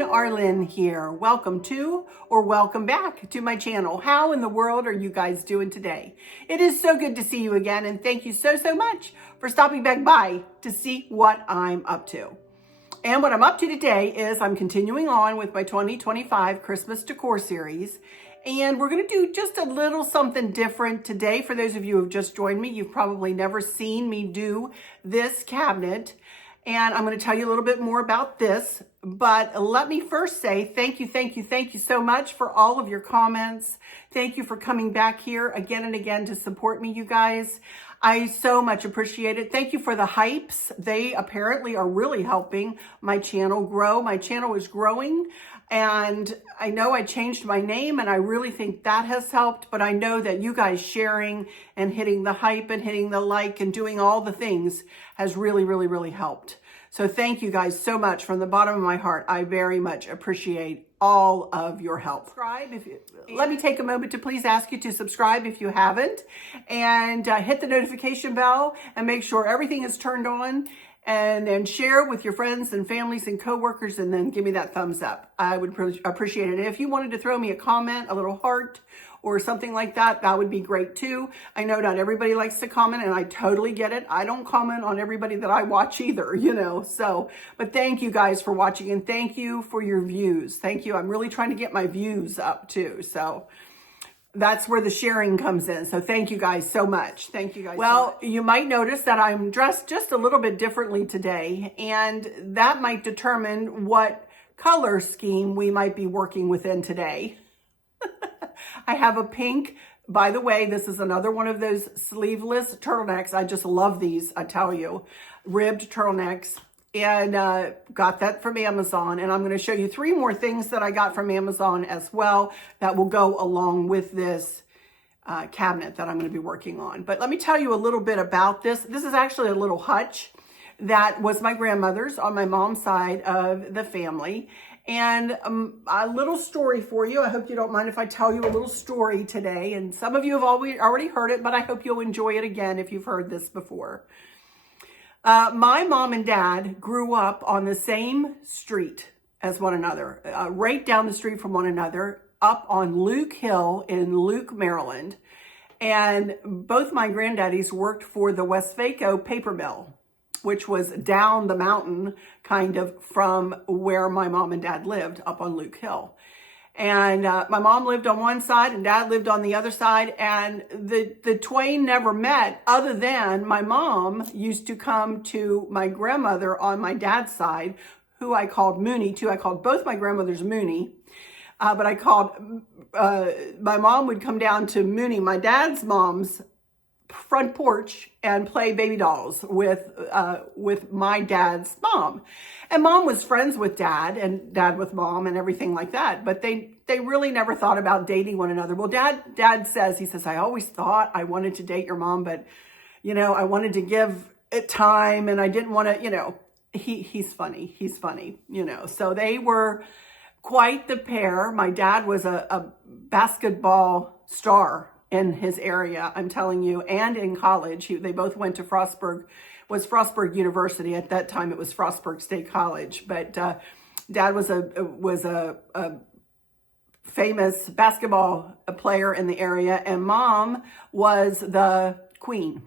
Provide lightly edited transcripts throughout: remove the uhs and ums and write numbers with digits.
everyone, Arlene here. Welcome to or welcome back to my channel. How in the world are you guys doing today? It is so good to see you again, and thank you so much for stopping back by to see what I'm up to. And what I'm up to today is I'm continuing on with my 2025 Christmas Decor series, and we're going to do just a little something different today. For those of you who have just joined me, you've probably never seen me do this cabinet. And I'm going to tell you a little bit more about this, but let me first say thank you so much for all of your comments. Thank you for coming back here again and again to support me, you guys. I so much appreciate it. Thank you for the hypes. They apparently are really helping my channel grow. My channel is growing, and I know I changed my name, and I really think that has helped, but I know that you guys sharing and hitting the hype and hitting the like and doing all the things has really helped. So thank you guys so much from the bottom of my heart. I very much appreciate all of your help. Let me take a moment to please ask you to subscribe if you haven't, and hit the notification bell and make sure everything is turned on, and then share with your friends and families and coworkers, and then give me that thumbs up. I would appreciate it. If you wanted to throw me a comment, a little heart or something like that, that would be great too. I know not everybody likes to comment, and I totally get it. I don't comment on everybody that I watch either, you know, but thank you guys for watching, and thank you for your views. Thank you. I'm really trying to get my views up too. So that's where the sharing comes in. So thank you guys so much. Thank you guys. Well, you might notice that I'm dressed just a little bit differently today, and that might determine what color scheme we might be working within today. I have a pink. By the way, this is another one of those sleeveless turtlenecks. I just love these, I tell you. Ribbed turtlenecks. And got that from Amazon. And I'm going to show you 3 more things that I got from Amazon as well that will go along with this cabinet that I'm going to be working on. But let me tell you a little bit about this. This is actually a little hutch that was my grandmother's on my mom's side of the family. And a little story for you. I hope you don't mind if I tell you a little story today. And some of you have already heard it, but I hope you'll enjoy it again if you've heard this before. My mom and dad grew up on the same street as one another, right down the street from one another, up on Luke Hill in Luke, Maryland. And both my granddaddies worked for the Westvaco paper mill, which was down the mountain kind of from where my mom and dad lived, up on Luke Hill. And my mom lived on one side and dad lived on the other side, and the twain never met, other than my mom used to come to my grandmother on my dad's side, who I called Mooney too. I called both my grandmothers Mooney, but I called, my mom would come down to Mooney, my dad's mom's front porch, and play baby dolls with my dad's mom. And mom was friends with dad and dad with mom and everything like that, but they really never thought about dating one another. Well, dad says, I always thought I wanted to date your mom, but you know, I wanted to give it time, and I didn't want to, you know, he's funny, you know. So they were quite the pair. My dad was a basketball star in his area, I'm telling you, and in college. They both went to Frostburg University. At that time, it was Frostburg State College. But dad was a famous basketball player in the area, and mom was the queen.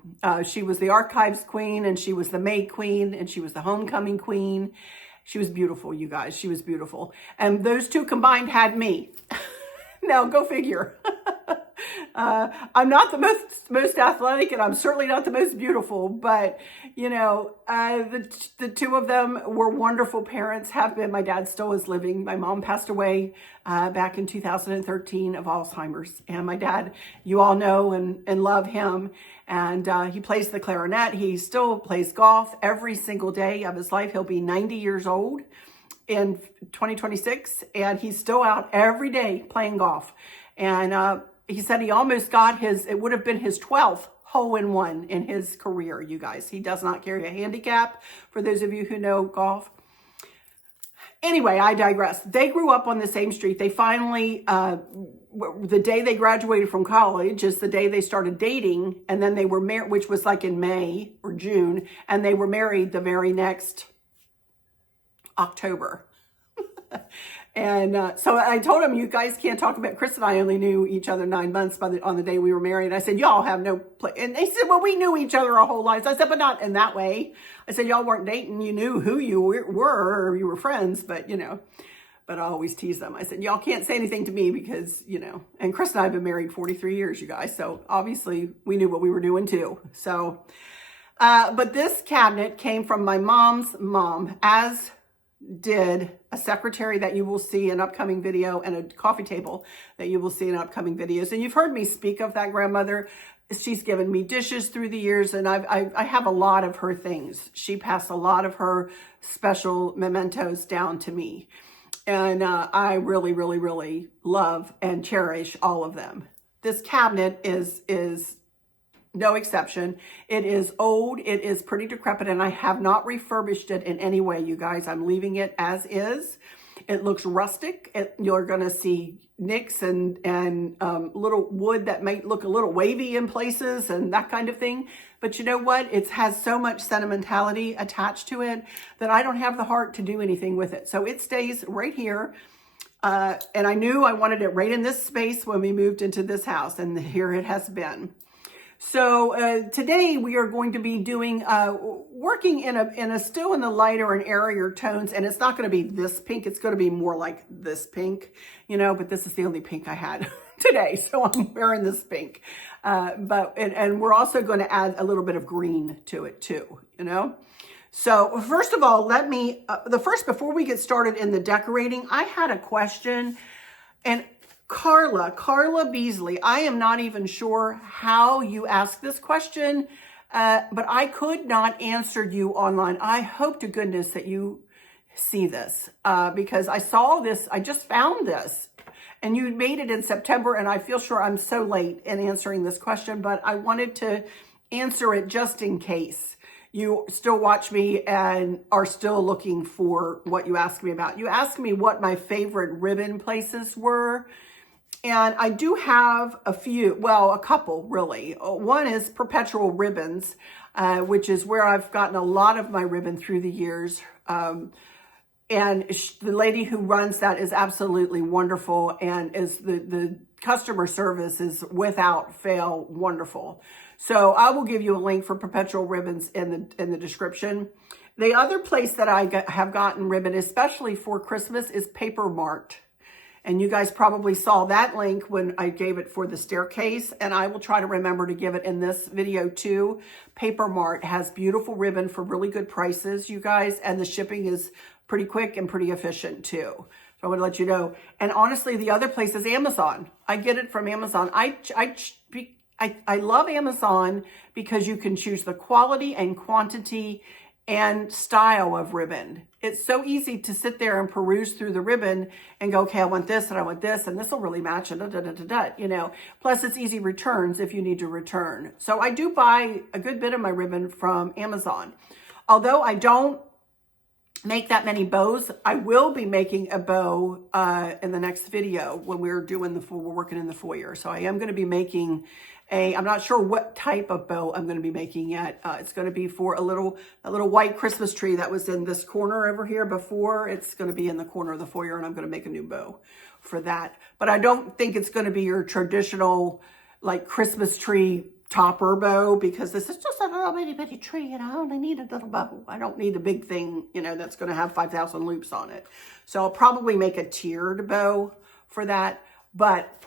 She was the archives queen, and she was the maid queen, and she was the homecoming queen. She was beautiful, you guys. She was beautiful. And those two combined had me. Now, go figure. I'm not the most athletic, and I'm certainly not the most beautiful, but you know, the two of them were wonderful parents, have been. My dad still is living. My mom passed away back in 2013 of Alzheimer's, and my dad, you all know and love him, and he plays the clarinet. He still plays golf every single day of his life. He'll be 90 years old in 2026, and he's still out every day playing golf. And he said he almost got it would have been his 12th hole-in-one in his career, you guys. He does not carry a handicap, for those of you who know golf. Anyway, I digress. They grew up on the same street. They finally, the day they graduated from college is the day they started dating, and then they were married, which was like in May or June, and they were married the very next October. And so I told him, you guys can't talk about, Chris and I only knew each other 9 months on the day we were married. I said, y'all have no place. And they said, well, we knew each other our whole lives. I said, but not in that way. I said, y'all weren't dating. You knew who you were, or you were friends, but but I always tease them. I said, y'all can't say anything to me because, and Chris and I have been married 43 years, you guys. So obviously we knew what we were doing too. So, but this cabinet came from my mom's mom, as did a secretary that you will see in upcoming video and a coffee table that you will see in upcoming videos. And you've heard me speak of that grandmother. She's given me dishes through the years, and I have a lot of her things. She passed a lot of her special mementos down to me. And I really, really, really love and cherish all of them. This cabinet is no exception. It is old. It is pretty decrepit, and I have not refurbished it in any way, you guys. I'm leaving it as is. It looks rustic. You're going to see nicks and little wood that might look a little wavy in places and that kind of thing. But you know what? It has so much sentimentality attached to it that I don't have the heart to do anything with it. So it stays right here. And I knew I wanted it right in this space when we moved into this house, and here it has been. So today we are going to be doing, working still in the lighter and airier tones, and it's not going to be this pink. It's going to be more like this pink, but this is the only pink I had today. So I'm wearing this pink. And we're also going to add a little bit of green to it too, So first of all, before we get started in the decorating, I had a question, and Carla Beasley, I am not even sure how you asked this question, but I could not answer you online. I hope to goodness that you see this, because I saw this, I just found this, and you made it in September, and I feel sure I'm so late in answering this question, but I wanted to answer it just in case you still watch me and are still looking for what you asked me about. You asked me what my favorite ribbon places were. And I do have a couple really. One is Perpetual Ribbons, which is where I've gotten a lot of my ribbon through the years. And the lady who runs that is absolutely wonderful, and is the customer service is without fail wonderful. So I will give you a link for Perpetual Ribbons in the description. The other place that I have gotten ribbon, especially for Christmas, is PaperMart. And you guys probably saw that link when I gave it for the staircase, and I will try to remember to give it in this video too. PaperMart has beautiful ribbon for really good prices, you guys, and the shipping is pretty quick and pretty efficient too. So I want to let you know. And honestly, the other place is Amazon. I get it from Amazon. I love Amazon because you can choose the quality and quantity and style of ribbon. It's so easy to sit there and peruse through the ribbon and go, okay, I want this and I want this, and this will really match, and Plus, it's easy returns if you need to return. So I do buy a good bit of my ribbon from Amazon. Although I don't make that many bows, I will be making a bow in the next video when we're working in the foyer. So I am going to be making I'm not sure what type of bow I'm going to be making yet. It's going to be for a little white Christmas tree that was in this corner over here before. It's going to be in the corner of the foyer, and I'm going to make a new bow for that. But I don't think it's going to be your traditional like Christmas tree topper bow, because this is just a little bitty tree, I only need a little bow. I don't need a big thing, that's going to have 5,000 loops on it. So I'll probably make a tiered bow for that. But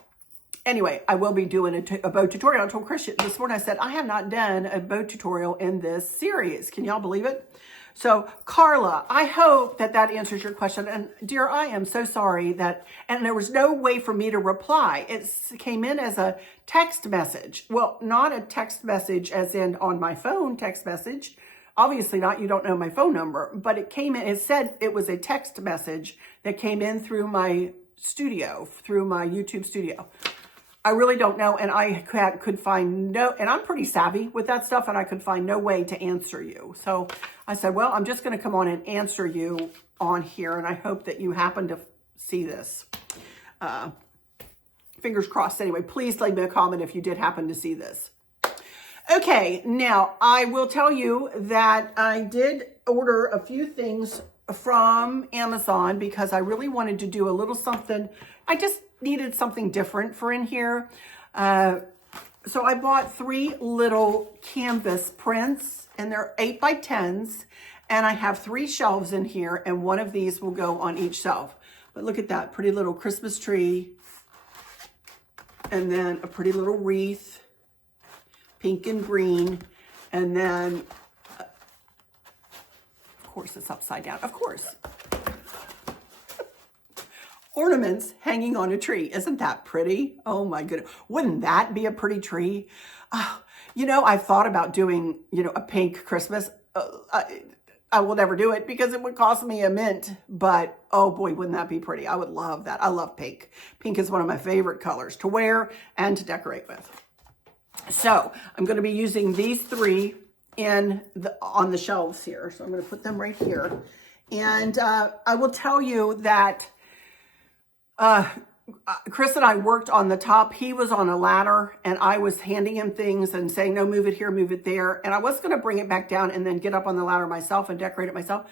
anyway, I will be doing a bow tutorial. I told Christian this morning, I said, I have not done a bow tutorial in this series. Can y'all believe it? So Carla, I hope that answers your question. And dear, I am so sorry and there was no way for me to reply. It came in as a text message. Well, not a text message as in on my phone text message. Obviously not, you don't know my phone number, but it came in, it said it was a text message that came in through my studio, through my YouTube studio. I really don't know, and I could find and I'm pretty savvy with that stuff, and I could find no way to answer you. So I said, well, I'm just going to come on and answer you on here, and I hope that you happen to see this. Fingers crossed. Anyway, please leave me a comment if you did happen to see this. Okay, now I will tell you that I did order a few things from Amazon because I really wanted to do a little something. I just needed something different for in here. So I bought 3 little canvas prints, and they're 8 by 10s. And I have 3 shelves in here, and one of these will go on each shelf. But look at that pretty little Christmas tree. And then a pretty little wreath, pink and green. And then, of course, it's upside down. Of course. Ornaments hanging on a tree. Isn't that pretty? Oh my goodness. Wouldn't that be a pretty tree? You know, I've thought about doing, you know, a pink Christmas. I will never do it because it would cost me a mint. But, oh boy, wouldn't that be pretty? I would love that. I love pink. Pink is one of my favorite colors to wear and to decorate with. So I'm going to be using these 3 on the shelves here. So I'm going to put them right here. And I will tell you that Chris and I worked on the top. He was on a ladder and I was handing him things and saying, no, move it here, move it there. And I was going to bring it back down and then get up on the ladder myself and decorate it myself.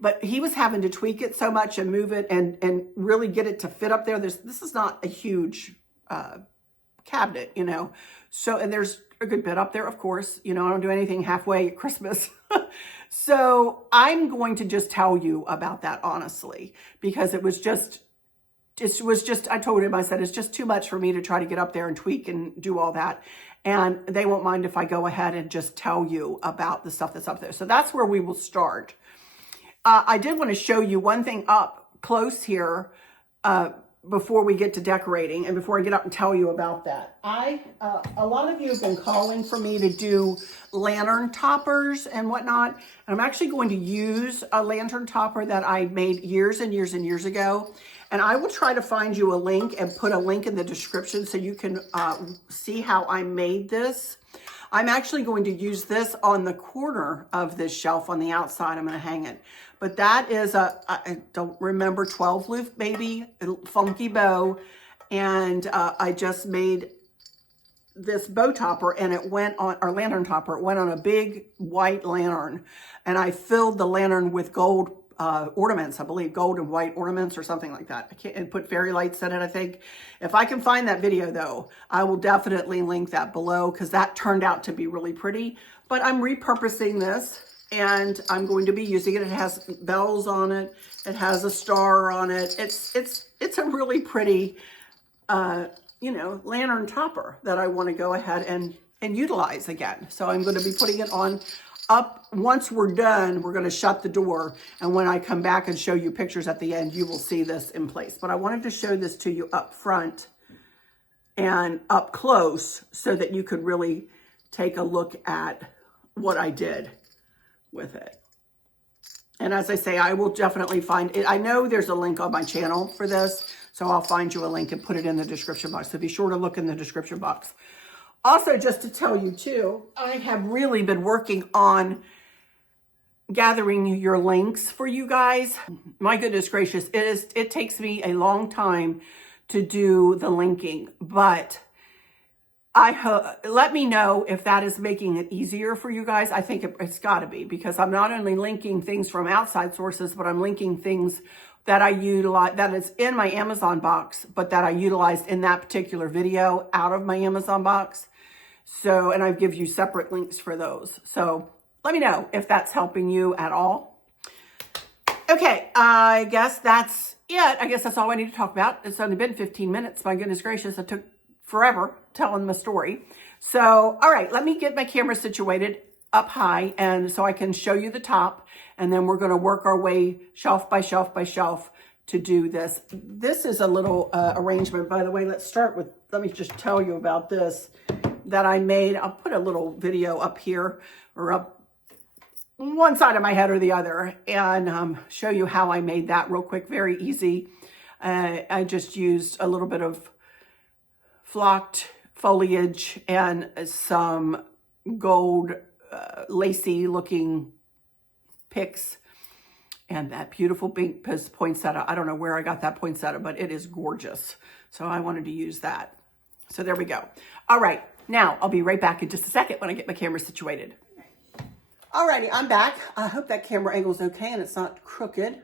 But he was having to tweak it so much and move it and really get it to fit up there. This is not a huge cabinet, you know. So, and there's a good bit up there, of course. You know, I don't do anything halfway at Christmas. So I'm going to just tell you about that honestly, because it was just, I told him, I said, it's just too much for me to try to get up there and tweak and do all that. And they won't mind if I go ahead and just tell you about the stuff that's up there. So that's where we will start. I did want to show you one thing up close here before we get to decorating and before I get up and tell you about that. A lot of you have been calling for me to do lantern toppers and whatnot. And I'm actually going to use a lantern topper that I made years and years and years ago. And I will try to find you a link and put a link in the description so you can see how I made this. I'm actually going to use this on the corner of this shelf on the outside. I'm going to hang it. But that is I don't remember, 12 loop maybe, a funky bow. And I just made this bow topper and it went on, our lantern topper, it went on a big white lantern. And I filled the lantern with gold ornaments, I believe, gold and white ornaments or something like that. And put fairy lights in it, I think. If I can find that video though, I will definitely link that below because that turned out to be really pretty. But I'm repurposing this and I'm going to be using it. It has bells on it. It has a star on it. It's a really pretty, you know, lantern topper that I want to go ahead and utilize again. So I'm going to be putting it on up. Once we're done, we're going to shut the door. And when I come back and show you pictures at the end, you will see this in place. But I wanted to show this to you up front and up close so that you could really take a look at what I did with it. And as I say, I will definitely find it. I know there's a link on my channel for this, so I'll find you a link and put it in the description box. So be sure to look in the description box. Also, just to tell you too, I have really been working on gathering your links for you guys. My goodness gracious, it takes me a long time to do the linking, but let me know if that is making it easier for you guys. I think it's got to be, because I'm not only linking things from outside sources, but I'm linking things that I utilize, that is in my Amazon box, but that I utilized in that particular video out of my Amazon box. So, and I give you separate links for those. So let me know if that's helping you at all. Okay, I guess that's it. I guess that's all I need to talk about. It's only been 15 minutes. My goodness gracious, it took forever telling the story. So, all right, let me get my camera situated up high and so I can show you the top. And then we're going to work our way shelf by shelf by shelf to do this. This is a little arrangement, by the way. Let's start with, let me just tell you about this that I made. I'll put a little video up here or up one side of my head or the other and show you how I made that real quick. Very easy. I just used a little bit of flocked foliage and some gold lacy looking picks and that beautiful pink poinsettia. I don't know where I got that poinsettia, but it is gorgeous. So I wanted to use that. So there we go. All right. Now, I'll be right back in just a second when I get my camera situated. Alrighty, I'm back. I hope that camera angle is okay and it's not crooked.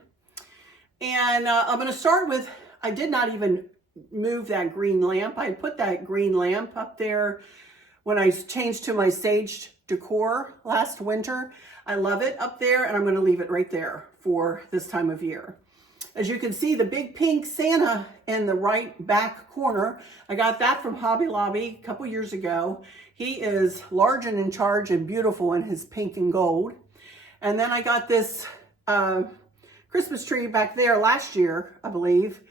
And I'm going to start with, I did not even move that green lamp. I put that green lamp up there when I changed to my Sage Decor last winter. I love it up there, and I'm going to leave it right there for this time of year. As you can see, the big pink Santa in the right back corner, I got that from Hobby Lobby a couple years ago. He is large and in charge and beautiful in his pink and gold. And then I got this Christmas tree back there last year, I believe.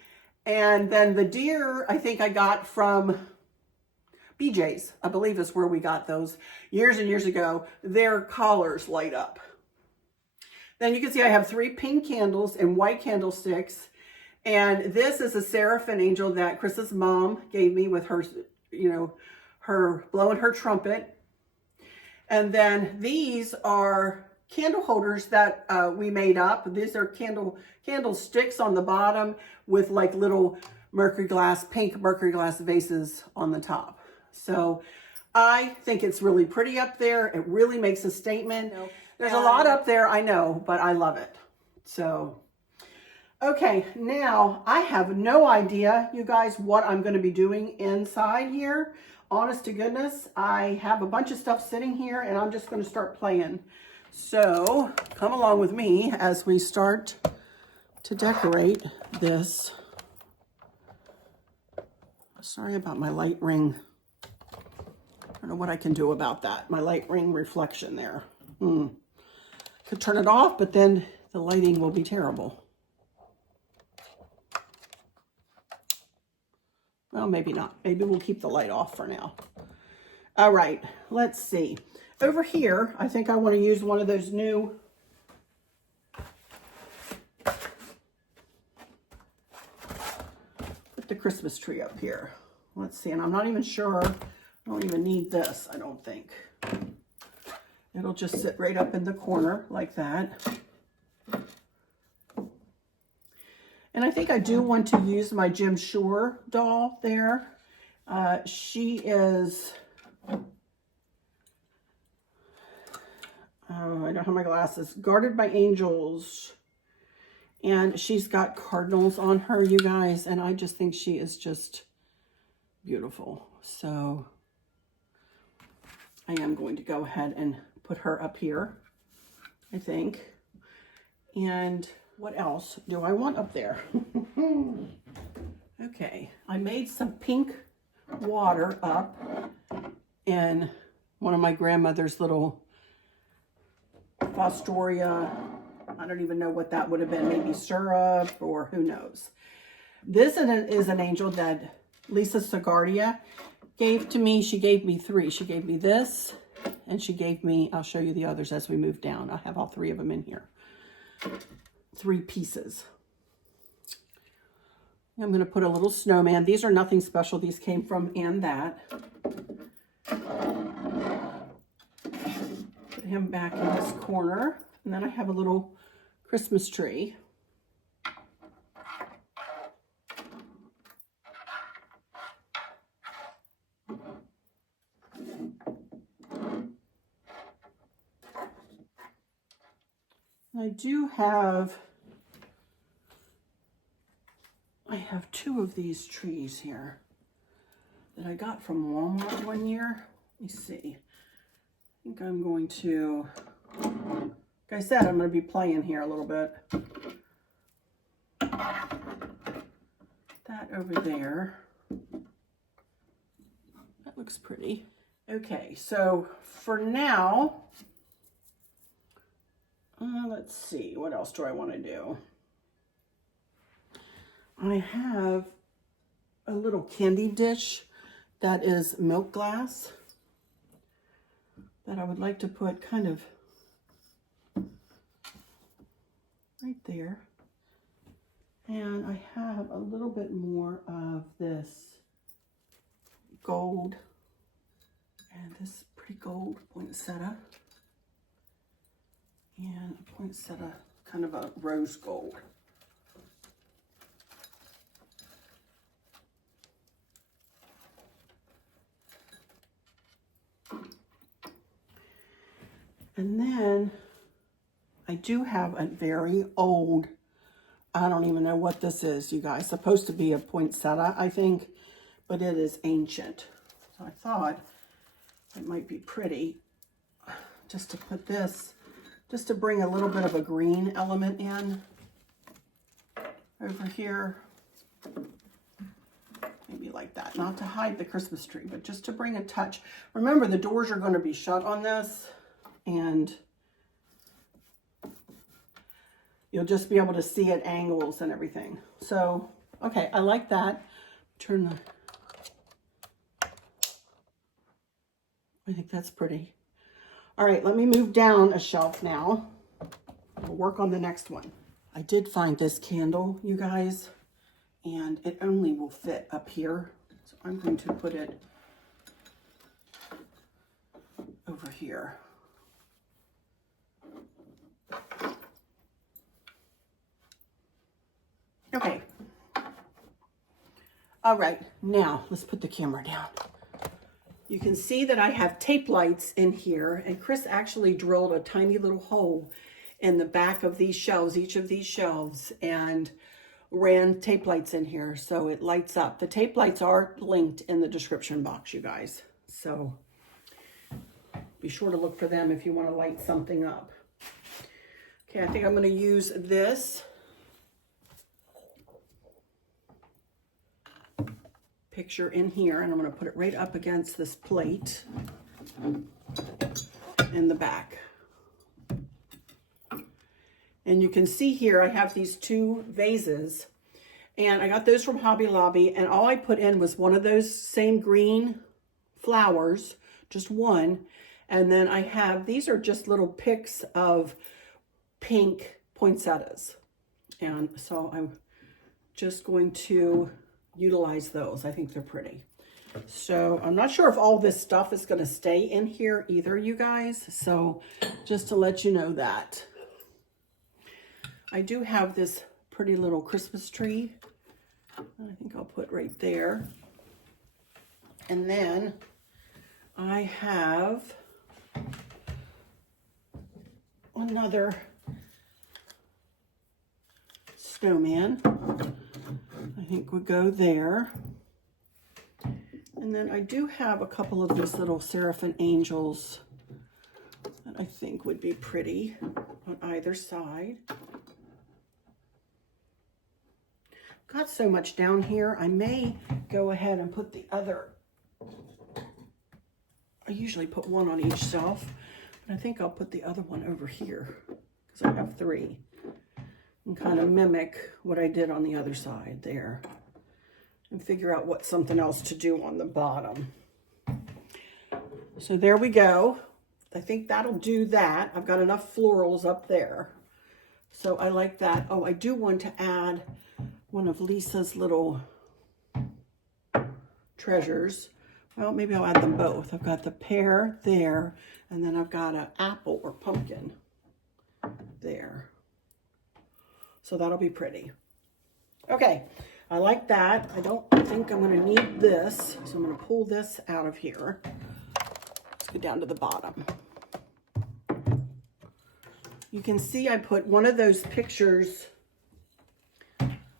And then the deer, I think I got from BJ's, I believe is where we got those years and years ago. Their collars light up. Then you can see I have 3 pink candles and white candlesticks. And this is a seraphim angel that Chris's mom gave me with her, you know, her blowing her trumpet. And then these are candle holders that we made up. These are candlesticks on the bottom with like little pink mercury glass vases on the top. So I think it's really pretty up there. It really makes a statement. There's a lot up there, I know, but I love it. So, okay, now I have no idea, you guys, what I'm going to be doing inside here. Honest to goodness, I have a bunch of stuff sitting here and I'm just going to start playing. So come along with me as we start to decorate this. Sorry about my light ring. I don't know what I can do about that. My light ring reflection there. Could turn it off, but then the lighting will be terrible. Well, maybe not. Maybe we'll keep the light off for now. All right, let's see. Over here, I think I want to use one of those new put the Christmas tree up here. Let's see, and I'm not even sure. I don't even need this, I don't think. It'll just sit right up in the corner like that. And I think I do want to use my Jim Shore doll there. She is, oh, I don't have my glasses, Guarded by Angels. And she's got cardinals on her, you guys. And I just think she is just beautiful. So I am going to go ahead and put her up here, I think. And what else do I want up there? Okay, I made some pink water up in one of my grandmother's little Fostoria. I don't even know what that would have been, maybe syrup or who knows. This is an angel that Lisa Sagardia gave to me. She gave me 3. She gave me this, and she gave me, I'll show you the others as we move down. I have all 3 of them in here. 3 pieces. I'm going to put a little snowman. These are nothing special. These came from And That. Put him back in this corner. And then I have a little Christmas tree. I have 2 of these trees here that I got from Walmart one year. Let me see. I think I'm going to, like I said, I'm going to be playing here a little bit. That over there. That looks pretty. Okay, so for now, let's see, what else do I want to do? I have a little candy dish that is milk glass that I would like to put kind of right there. And I have a little bit more of this gold and this pretty gold poinsettia. And a poinsettia, kind of a rose gold. And then I do have a very old, I don't even know what this is, you guys. Supposed to be a poinsettia, I think, but it is ancient. So I thought it might be pretty just to put this, just to bring a little bit of a green element in over here. Maybe like that, not to hide the Christmas tree, but just to bring a touch. Remember, the doors are going to be shut on this, and you'll just be able to see at angles and everything. So, okay, I like that. Turn the, I think that's pretty. All right, let me move down a shelf now. We'll work on the next one. I did find this candle, you guys, and it only will fit up here. So I'm going to put it over here. Okay. All right, now let's put the camera down. You can see that I have tape lights in here, and Chris actually drilled a tiny little hole in the back of these shelves, each of these shelves, and ran tape lights in here so it lights up. The tape lights are linked in the description box, you guys. So be sure to look for them if you want to light something up. Okay, I think I'm going to use this picture in here, and I'm going to put it right up against this plate in the back. And you can see here I have these two vases, and I got those from Hobby Lobby, and all I put in was one of those same green flowers, just one, and then I have, these are just little picks of pink poinsettias, and so I'm just going to utilize those. I think they're pretty. So I'm not sure if all this stuff is going to stay in here either, you guys, so just to let you know that. I do have this pretty little Christmas tree. I think I'll put right there. And then I have another snowman. I think would go there. And then I do have a couple of these little seraphim angels that I think would be pretty on either side. Got so much down here, I may go ahead and put the other, I usually put one on each shelf, but I think I'll put the other one over here because I have three, and kind of mimic what I did on the other side there and figure out what something else to do on the bottom. So there we go. I think that'll do that. I've got enough florals up there. So I like that. Oh, I do want to add one of Lisa's little treasures. Well, maybe I'll add them both. I've got the pear there, and then I've got an apple or pumpkin there. So that'll be pretty. Okay, I like that. I don't think I'm going to need this, so I'm going to pull this out of here. Let's go down to the bottom. You can see I put one of those pictures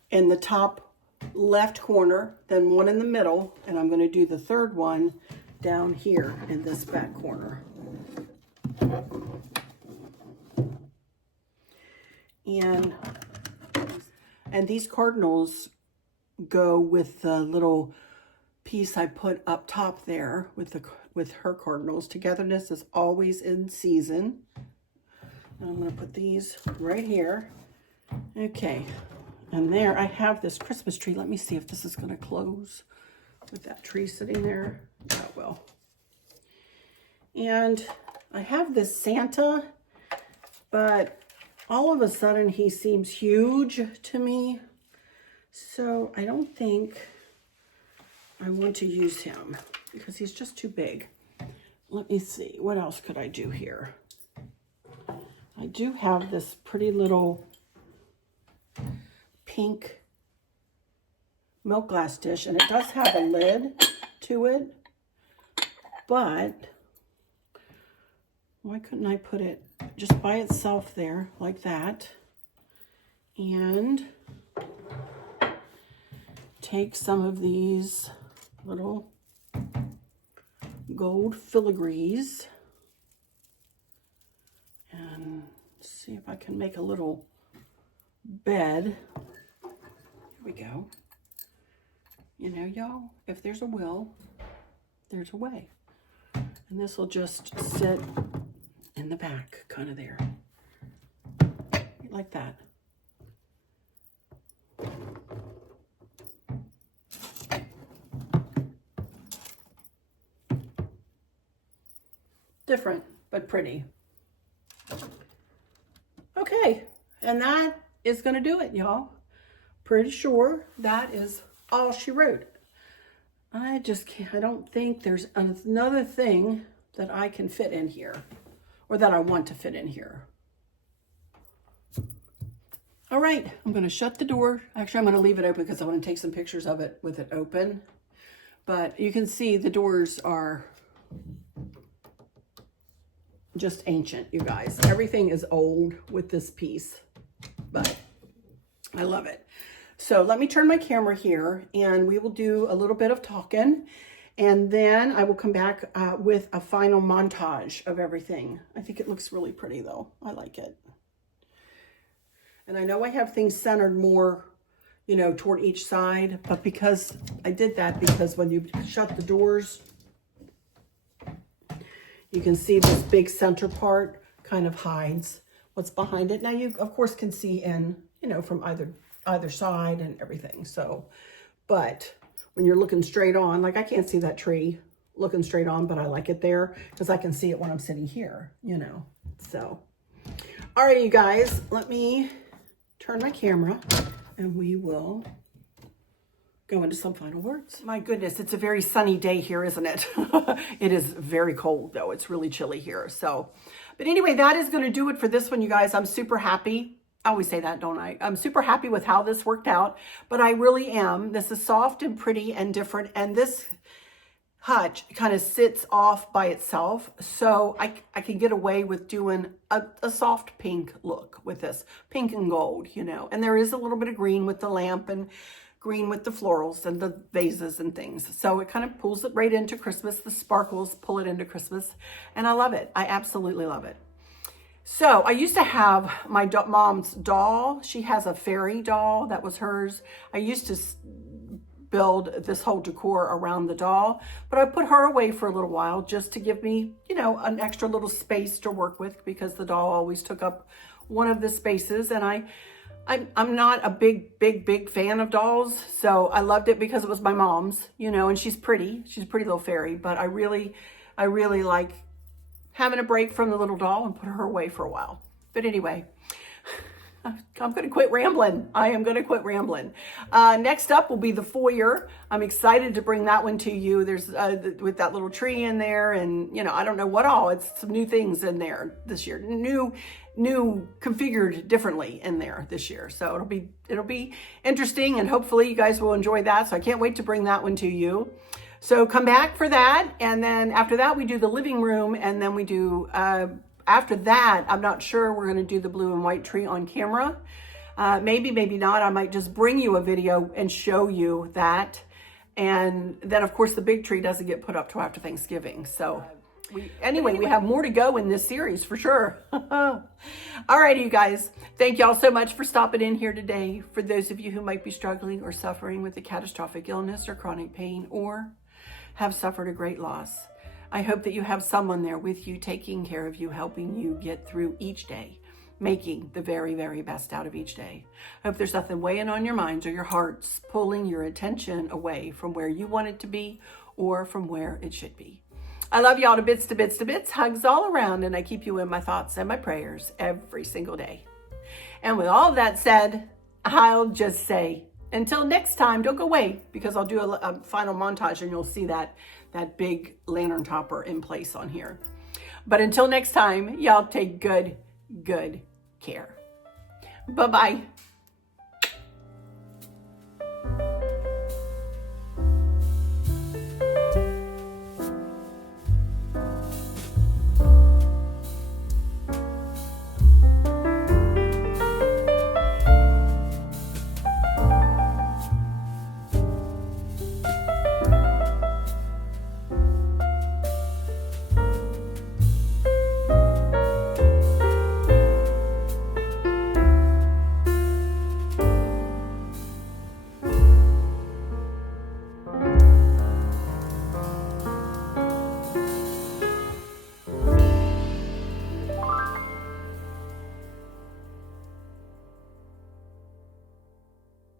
in the top left corner, then one in the middle, and I'm going to do the third one down here in this back corner. And these cardinals go with the little piece I put up top there with her cardinals. Togetherness is always in season. And I'm going to put these right here. Okay. And there I have this Christmas tree. Let me see if this is going to close with that tree sitting there. Yeah, it will. And I have this Santa, but all of a sudden he seems huge to me. So I don't think I want to use him because he's just too big. Let me see. What else could I do here? I do have this pretty little pink milk glass dish, and it does have a lid to it, but Why couldn't I put it just by itself there like that? And take some of these little gold filigrees and see if I can make a little bed. Here we go. You know, y'all, if there's a will, there's a way. And this will just sit in the back, kind of there. Like that. Different, but pretty. Okay, and that is gonna do it, y'all. Pretty sure that is all she wrote. I just can't, I don't think there's another thing that I can fit in here, or that I want to fit in here. All right, I'm gonna shut the door. Actually, I'm gonna leave it open because I want to take some pictures of it with it open. But you can see the doors are just ancient, you guys. Everything is old with this piece, but I love it. So let me turn my camera here and we will do a little bit of talking, and then I will come back with a final montage of everything. I think it looks really pretty though. I like it. And I know I have things centered more, you know, toward each side, but because I did that, because when you shut the doors, you can see this big center part kind of hides what's behind it. Now you, of course, can see in, you know, from either side and everything. So, but when you're looking straight on, like I can't see that tree looking straight on, but I like it there because I can see it when I'm sitting here, you know. So, all right, you guys, let me turn my camera and we will go into some final words. My goodness, it's a very sunny day here, isn't it? It is very cold though. It's really chilly here. So, but anyway, that is going to do it for this one, you guys. I'm super happy. I always say that, don't I? I'm super happy with how this worked out, but I really am. This is soft and pretty and different. And this Hutch kind of sits off by itself. So I can get away with doing a soft pink look with this. Pink and gold, you know. And there is a little bit of green with the lamp and green with the florals and the vases and things. So it kind of pulls it right into Christmas. The sparkles pull it into Christmas. And I love it. I absolutely love it. So I used to have my mom's doll. She has a fairy doll. That was hers. I used to build this whole decor around the doll, but I put her away for a little while just to give me, you know, an extra little space to work with, because the doll always took up one of the spaces. And I'm not a big fan of dolls. So I loved it because it was my mom's, you know, and she's pretty. She's a pretty little fairy, but I really like having a break from the little doll and put her away for a while. But anyway, I'm going to quit rambling. I am going to quit rambling. Next up will be the foyer. I'm excited to bring that one to you. There's with that little tree in there, and you know, I don't know what all. It's some new things in there this year. New configured differently in there this year. So it'll be interesting, and hopefully you guys will enjoy that. So I can't wait to bring that one to you. So come back for that, and then after that we do the living room, and then we do after that, I'm not sure, we're going to do the blue and white tree on camera. Maybe not. I might just bring you a video and show you that. And then, of course, the big tree doesn't get put up till after Thanksgiving. So anyway, we have more to go in this series for sure. All righty, you guys. Thank y'all so much for stopping in here today. For those of you who might be struggling or suffering with a catastrophic illness or chronic pain, or have suffered a great loss, I hope that you have someone there with you, taking care of you, helping you get through each day, making the very, very best out of each day. I hope there's nothing weighing on your minds or your hearts, pulling your attention away from where you want it to be or from where it should be. I love y'all to bits, to bits, to bits. Hugs all around, and I keep you in my thoughts and my prayers every single day. And with all of that said, I'll just say, until next time, don't go away, because I'll do a final montage and you'll see that big lantern topper in place on here. But until next time, y'all take good care. Bye-bye.